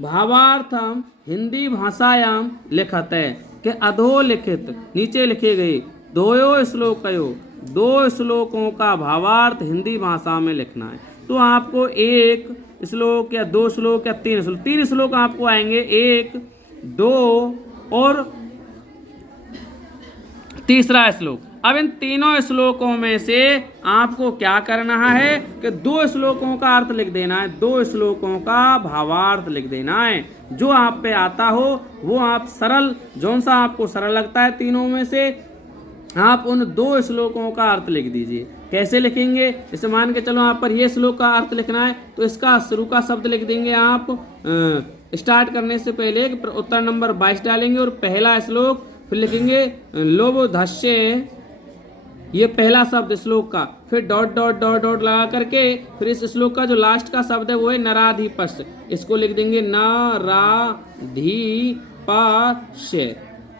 भावार्थम हिंदी भाषायाम लिखते, कि अधोलिखित नीचे लिखे गए द्वयो श्लोकयो 2 श्लोकों का भावार्थ हिंदी भाषा में लिखना है। तो आपको 1 श्लोक या 2 श्लोक या 3 श्लोक आपको आएंगे, 1 2 और तीसरा श्लोक। अब इन तीनों श्लोकों में से आपको क्या करना है कि 2 श्लोकों का अर्थ लिख देना है, 2 श्लोकों का भावार्थ लिख देना है। जो आप पे आता हो वो आप सरल, जौन सा आपको सरल लगता है तीनों में से आप उन 2 श्लोकों का अर्थ लिख दीजिए। कैसे लिखेंगे, जैसे मान के चलो आप पर ये श्लोक का अर्थ लिखना है तो इसका शुरू का शब्द लिख देंगे आप स्टार्ट करने से पहले, उत्तर नंबर 22 डालेंगे और पहला श्लोक, फिर लिखेंगे लोभधस्य, ये पहला शब्द श्लोक का, फिर डॉट डॉट डॉट डॉट लगा करके फिर इस श्लोक का जो लास्ट का शब्द है वो है नराधिपस्य, इसको लिख देंगे नराधिपस्य।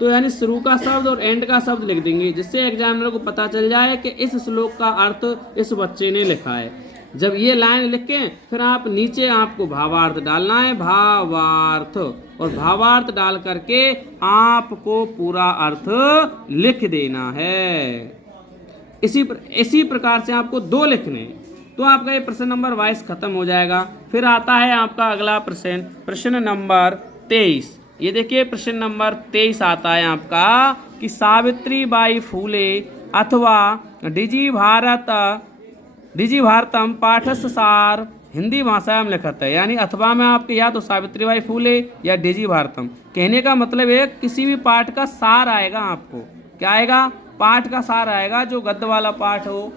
तो यानी शुरू का शब्द और एंड का शब्द लिख देंगे, जिससे एग्जामिनर को पता चल जाए कि इस श्लोक का अर्थ इस बच्चे ने लिखा है। जब ये लाइन लिखें फिर आप नीचे आपको भावार्थ डालना है, भावार्थ, और भावार्थ डाल करके आपको पूरा अर्थ लिख देना है। इसी प्रकार से आपको 2 लिखने हैं, तो आपका ये प्रश्न नंबर 22 खत्म हो जाएगा। फिर आता है आपका अगला प्रश्न, प्रश्न नंबर 23। ये देखिए प्रश्न नंबर 23 आता है आपका कि सावित्रीबाई फूले अथवा डिजी भारतम पाठस्य सार हिंदी भाषा में लिखत है। यानी अथवा में आपके या तो सावित्रीबाई फूले या डिजी भारतम। कहने का मतलब है किसी भी पाठ का सार आएगा, आपको क्या आएगा, पाठ का सार आएगा। जो गद्य वाला पाठ हो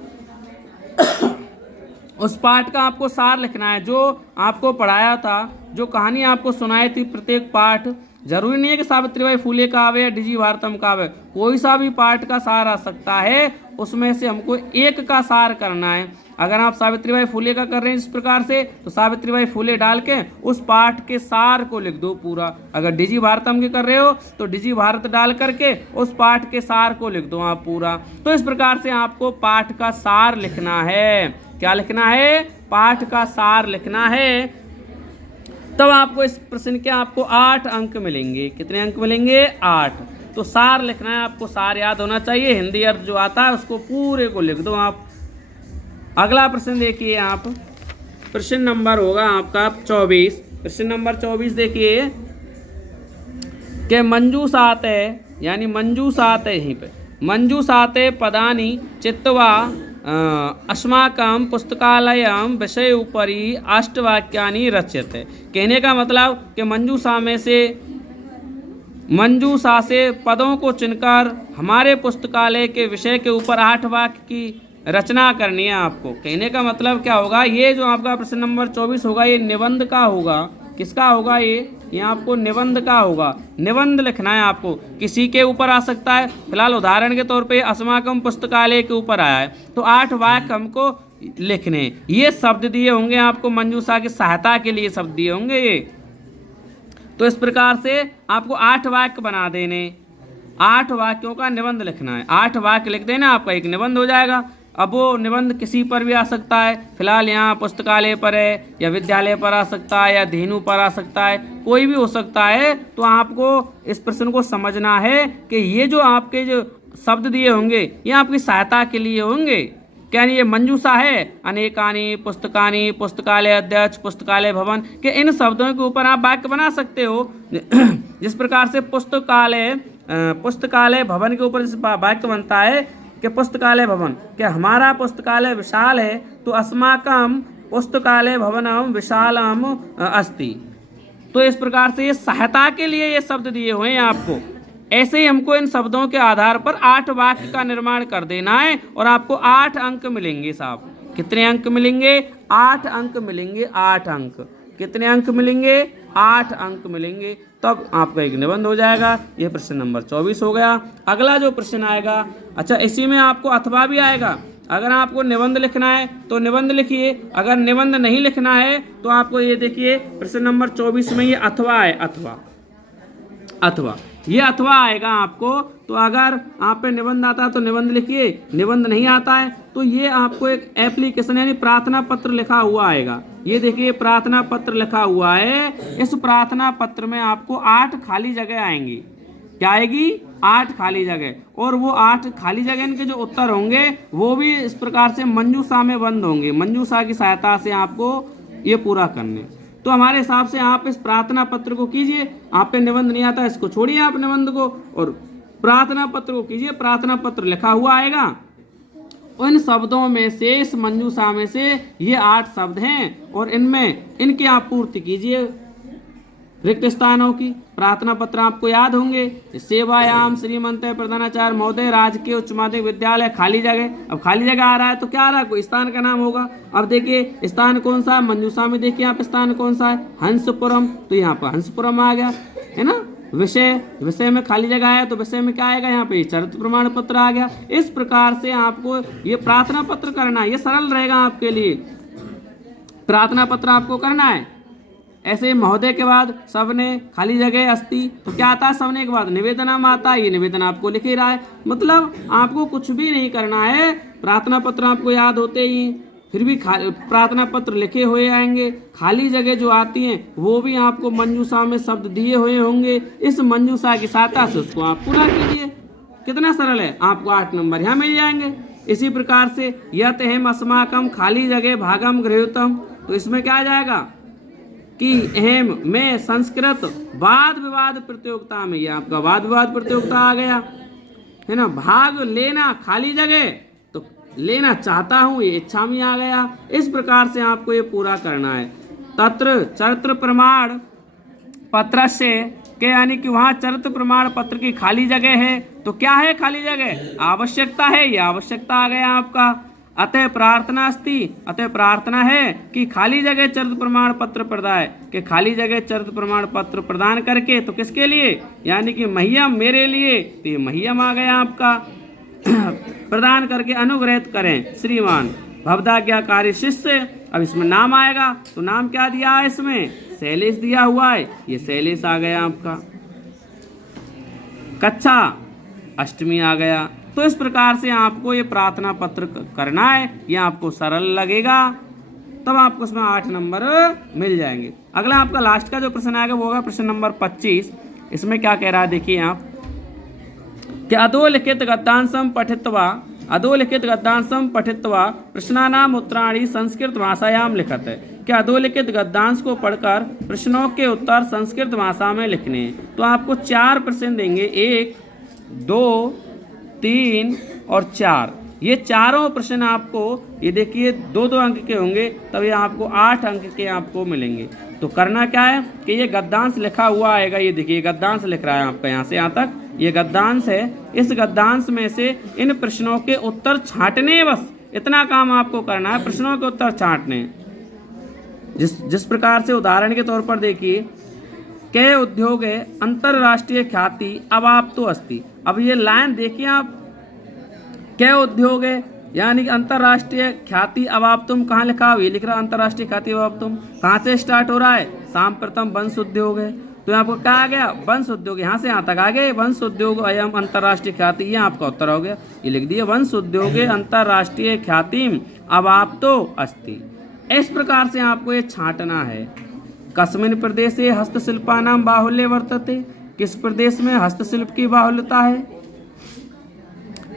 उस पाठ का आपको सार लिखना है, जो आपको पढ़ाया था, जो कहानी आपको सुनाई थी। प्रत्येक पाठ जरूरी नहीं है कि सावित्रीबाई फूले का आवे या डिजी भारतम का आवे, कोई सा भी पाठ का सार आ सकता है। उसमें से हमको एक का सार करना है। अगर आप सावित्रीबाई फूले का कर रहे हैं इस प्रकार से, तो सावित्रीबाई फूले डाल के उस पाठ के सार को लिख दो पूरा। अगर डिजी भारतम के कर रहे हो तो डिजी भारत डाल करके उस पाठ के सार को लिख दो आप पूरा। तो इस प्रकार से आपको पाठ का सार लिखना है। क्या लिखना है, पाठ का सार लिखना है। तब आपको इस प्रश्न के आपको 8 अंक मिलेंगे। कितने अंक मिलेंगे, 8। तो सार लिखना है आपको, सार याद होना चाहिए। हिंदी अर्थ जो आता है उसको पूरे को लिख दो आप। अगला प्रश्न देखिए आप, प्रश्न नंबर होगा आपका 24। प्रश्न नंबर 24 देखिए कि मंजूषाते, यानी मंजूषाते, यहीं पे मंजूषाते पदानि चित्वा अस्माकं पुस्तकालयं विषय उपरि अष्टवाक्यानि रच्यते। कहने का मतलब कि मंजूषा से पदों को चुनकर हमारे पुस्तकालय के विषय के ऊपर 8 वाक्य की रचना करनी है आपको। कहने का मतलब क्या होगा, ये जो आपका प्रश्न नंबर 24 होगा ये निबंध का होगा। किसका होगा ये आपको निबंध का होगा। निबंध लिखना है आपको, किसी के ऊपर आ सकता है। फिलहाल उदाहरण के तौर पे अस्माकं पुस्तकालय के ऊपर आया है, तो 8 वाक्य हमको लिखने। ये शब्द दिए होंगे आपको, मंजूषा की सहायता के लिए शब्द दिए होंगे ये। तो इस प्रकार से आपको 8 वाक्य बना देने, 8 वाक्यों का निबंध लिखना है। 8 वाक्य लिख देना, आपका एक निबंध हो जाएगा। अब वो निबंध किसी पर भी आ सकता है, फिलहाल यहाँ पुस्तकालय पर है, या विद्यालय पर आ सकता है, या धेनु पर आ सकता है, कोई भी हो सकता है। तो आपको इस प्रश्न को समझना है कि ये जो आपके जो शब्द दिए होंगे ये आपकी सहायता के लिए होंगे। क्या ये मंजूषा है, अनेकानि पुस्तकानि, पुस्तकालय अध्यक्ष, पुस्तकालय भवन के इन शब्दों के ऊपर आप वाक्य बना सकते हो। जिस प्रकार से पुस्तकालय भवन के ऊपर वाक्य बनता है कि पुस्तकालय भवन, कि हमारा पुस्तकालय विशाल है, तो अस्माकं पुस्तकालय भवनम विशालम अस्ति। तो इस प्रकार से ये सहायता के लिए ये शब्द दिए हुए हैं आपको। ऐसे ही हमको इन शब्दों के आधार पर 8 वाक्य का निर्माण कर देना है और आपको 8 अंक मिलेंगे साहब। कितने अंक मिलेंगे, 8 अंक मिलेंगे, 8 अंक। कितने अंक मिलेंगे, 8 अंक मिलेंगे। तब आपका एक निबंध हो जाएगा। ये प्रश्न नंबर 24 हो गया। अगला जो प्रश्न आएगा, अच्छा इसी में आपको अथवा भी आएगा। अगर आपको निबंध लिखना है तो निबंध लिखिए, अगर निबंध नहीं लिखना है तो आपको ये देखिए प्रश्न नंबर 24 में ये अथवा है, अथवा ये अथवा आएगा आपको। तो अगर आप पे निबंध आता है तो निबंध लिखिए, निबंध नहीं आता है तो ये आपको एक एप्लीकेशन यानी प्रार्थना पत्र लिखा हुआ आएगा। ये देखिए प्रार्थना पत्र लिखा हुआ है। इस प्रार्थना पत्र में आपको 8 खाली जगह आएंगी। क्या आएगी, 8 खाली जगह। और वो 8 खाली जगह इनके जो उत्तर होंगे वो भी इस प्रकार से मंजूषा में बंद होंगे। मंजूषा की सहायता से आपको ये पूरा करने। तो हमारे हिसाब से आप इस प्रार्थना पत्र को कीजिए। आप पे निबंध नहीं आता इसको छोड़िए आप निबंध को, और प्रार्थना पत्र को कीजिए। प्रार्थना पत्र लिखा हुआ आएगा। उन शब्दों में से, इस मंजूषा में से ये 8 शब्द हैं और इनमें इनकी आप पूर्ति कीजिए रिक्त स्थानों की। प्रार्थना पत्र आपको याद होंगे, सेवायाम श्रीमंत प्रधानाचार्य महोदय राजकीय उच्च माध्यमिक विद्यालय, खाली जगह। अब खाली जगह आ रहा है तो क्या आ रहा है, कोई स्थान का नाम होगा। अब देखिए स्थान कौन सा है, मंजूषा में देखिए आप स्थान कौन सा है, हंसपुरम। तो यहाँ पर हंसपुरम आ गया है ना। विषय में खाली जगह है तो विषय में क्या आएगा, यहाँ पे चरित्र प्रमाण पत्र आ गया। इस प्रकार से आपको ये प्रार्थना पत्र करना है, ये सरल रहेगा आपके लिए। प्रार्थना पत्र आपको करना है, ऐसे महोदय के बाद सबने खाली जगह अस्ति, तो क्या आता है सबने के बाद निवेदनम आता है, ये निवेदन आपको लिख ही रहा है। मतलब आपको कुछ भी नहीं करना है, प्रार्थना पत्र आपको याद होते ही, फिर भी प्रार्थना पत्र लिखे हुए आएंगे, खाली जगह जो आती हैं वो भी आपको मंजूषा में शब्द दिए हुए होंगे, इस मंजूषा की सहायता से उसको आप पूरा कीजिए। कितना सरल है, आपको 8 नंबर यहाँ मिल जाएंगे। इसी प्रकार से यत हेम अस्माकम खाली जगह भागम गृह्यतम, तो इसमें क्या आ जाएगा कि हेम में संस्कृत वाद विवाद प्रतियोगिता में, ये आपका वाद विवाद प्रतियोगिता आ गया है ना। भाग लेना खाली जगह, तो लेना चाहता हूं, ये इच्छा में आ गया। इस प्रकार से आपको ये पूरा करना है। तत्र चरित्र प्रमाण पत्र से के, यानी कि वहाँ चरित्र प्रमाण पत्र की खाली जगह है, तो क्या है खाली जगह, आवश्यकता है, ये आवश्यकता आ गया आपका। अतः प्रार्थना अस्ति, अतः प्रार्थना है कि खाली जगह चरित्र प्रमाण पत्र प्रदाय, के खाली जगह चरित्र प्रमाण पत्र प्रदान करके, तो किसके लिए, यानी कि मह्यम मेरे लिए, तो ये मह्यम आ गया आपका प्रदान करके अनुग्रहित करें श्रीमान भवदाज्ञाकारी शिष्य। अब इसमें नाम आएगा, तो नाम क्या दिया है, इसमें शैलेश दिया हुआ है, ये शैलेश आ गया आपका। कक्षा अष्टमी आ गया। तो इस प्रकार से आपको ये प्रार्थना पत्र करना है, ये आपको सरल लगेगा, तब आपको इसमें 8 नंबर मिल जाएंगे। अगला आपका लास्ट का जो प्रश्न आएगा वो होगा प्रश्न नंबर 25। इसमें क्या कह रहा है देखिए आप, कि अधोलिखित गद्यांशम पठित्वा, अधोलिखित गद्यांशम पठित्वा प्रश्नानाम उत्तराणि संस्कृत भाषायाम लिखत है, कि अधोलिखित गद्यांश को पढ़कर प्रश्नों के उत्तर संस्कृत भाषा में लिखने हैं। तो आपको 4 प्रश्न देंगे, 1, 2, 3 और 4। ये चारों प्रश्न आपको, ये देखिए 2-2 अंक के होंगे, तब ये आपको 8 अंक के आपको मिलेंगे। तो करना क्या है कि ये गद्यांश लिखा हुआ आएगा, ये देखिए गद्यांश लिख रहा है आपका यहाँ से यहाँ तक, ये गद्यांश है। इस गद्यांश में से इन प्रश्नों के उत्तर छांटने, बस इतना काम आपको करना है, प्रश्नों के उत्तर छांटने। जिस प्रकार से उदाहरण के तौर पर देखिए, के उद्योगे अंतरराष्ट्रीय ख्याति अवाप्तो अस्ति। अब ये लाइन देखिए आप, के उद्योगे यानी कि अंतरराष्ट्रीय ख्याति अवाप्तुम कहाँ लिखा हुआ, ये लिख रहा है अंतरराष्ट्रीय ख्याति अवाप्तुम, कहाँ से स्टार्ट हो रहा है, सांप्रतम वंश उद्योग है। तो आपको क्या आ गया, वंश उद्योग, यहाँ से यहाँ तक आ गए, वंश उद्योग अयम अंतरराष्ट्रीय ख्याति, ये आपका उत्तर हो गया, ये लिख दिए वंश उद्योगे अंतरराष्ट्रीय ख्यातिम अवाप्तो अस्ति। इस प्रकार से आपको ये छांटना है। कस्मिन् प्रदेशे हस्तशिल्पानां बाहुल्य वर्तते, किस प्रदेश में हस्तशिल्प की बाहुल्यता है,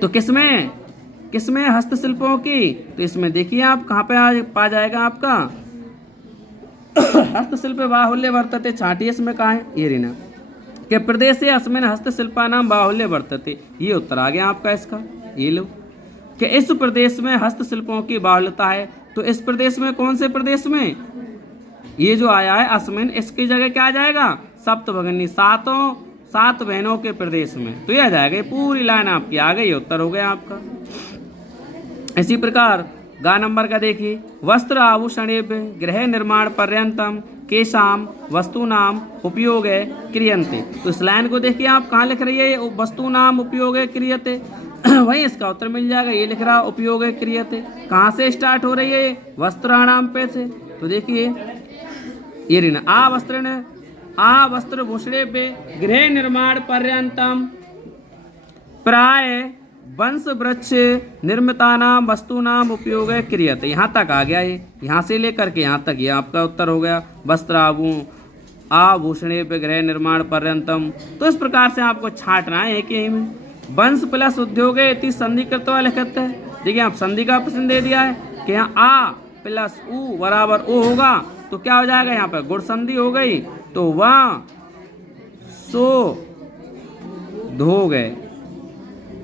तो किसमें हस्तशिल्पों की, तो इसमें देखिए आप कहाँ पे पा जाएगा आपका हस्तशिल्प बाहुल्य वर्तते, छाटिए इसमें कहाँ है, ये रीना के प्रदेशे अस्मिन् हस्तशिल्पानां बाहुल्य वर्तते, ये उत्तर आ गया आपका इसका। ये लो कि इस प्रदेश में हस्तशिल्पों की बाहुल्यता है, तो इस प्रदेश में, कौन से प्रदेश में, ये जो आया है अस्मिन, इसकी जगह क्या आ जाएगा, सप्तभगिनी, 7 बहनों के प्रदेश में, तो ये आ जाएगा, ये पूरी लाइन आपकी आ गई, उत्तर हो गया आपका। इसी प्रकार गा नंबर का देखिए, वस्त्र आभूषणेभ्य गृह निर्माण पर्यंतम केशाम वस्तूनाम उपयोगे क्रियन्ते। तो इस लाइन को देखिए आप कहाँ लिख रही है, वस्तूनाम उपयोगे क्रियते, वही इसका उत्तर मिल जाएगा, ये लिख रहा उपयोगे क्रियते। कहाँ से स्टार्ट हो रही है, वस्त्राणाम पे से, तो देखिए ये ऋण आ वस्त्र भूषणेभ्य गृह निर्माण पर्यंतम प्राय वंश वृक्ष निर्मितानाम वस्तूनाम उपयोग क्रियते, यहाँ तक आ गया ये, यहाँ से लेकर के यहाँ तक ये आपका उत्तर हो गया, वस्त्र आभूषणेभ्य गृह निर्माण पर्यंतम। तो इस प्रकार से आपको छांटना है कि वंश प्लस उद्योगे इति संधि कृत्वा लिखत है। देखिए आप संधि का प्रश्न दे दिया है कि यहाँ आ प्लस उ बराबर ओ होगा, तो क्या हो जाएगा, यहाँ पर गुण संधि हो गई, तो वहाँ सो धो गए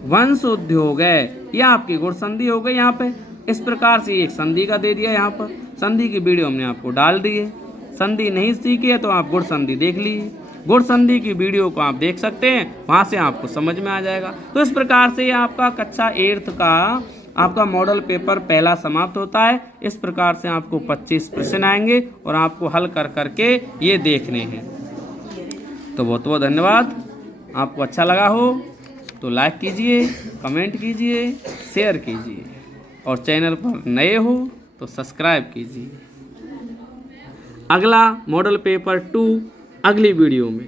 वंश उद्योग है, ये आपकी गुण संधि हो गई यहाँ पे। इस प्रकार से एक संधि का दे दिया, यहाँ पर संधि की वीडियो हमने आपको डाल दी है। संधि नहीं सीखी है तो आप गुण संधि देख लीजिए, गुण संधि की वीडियो को आप देख सकते हैं, वहाँ से आपको समझ में आ जाएगा। तो इस प्रकार से आपका कक्षा 8th का आपका मॉडल पेपर पहला समाप्त होता है। इस प्रकार से आपको 25 प्रश्न आएंगे और आपको हल कर करके ये देखने हैं। तो बहुत बहुत धन्यवाद। आपको अच्छा लगा हो तो लाइक कीजिए, कमेंट कीजिए, शेयर कीजिए और चैनल पर नए हो तो सब्सक्राइब कीजिए। अगला मॉडल पेपर 2 अगली वीडियो में।